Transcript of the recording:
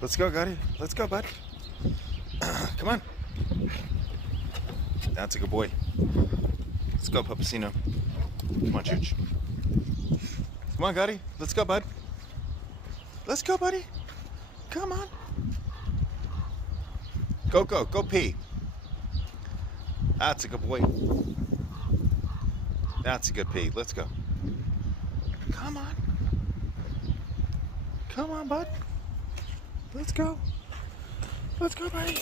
Let's go, Gotti. Let's go, bud. Come on. That's a good boy. Let's go, Papacino. Come on, Chooch. Come on, Gotti. Let's go, bud. Let's go, buddy. Come on. Go, go. Go pee. That's a good boy. That's a good pee. Let's go. Come on. Come on, bud. Let's go. Let's go, buddy.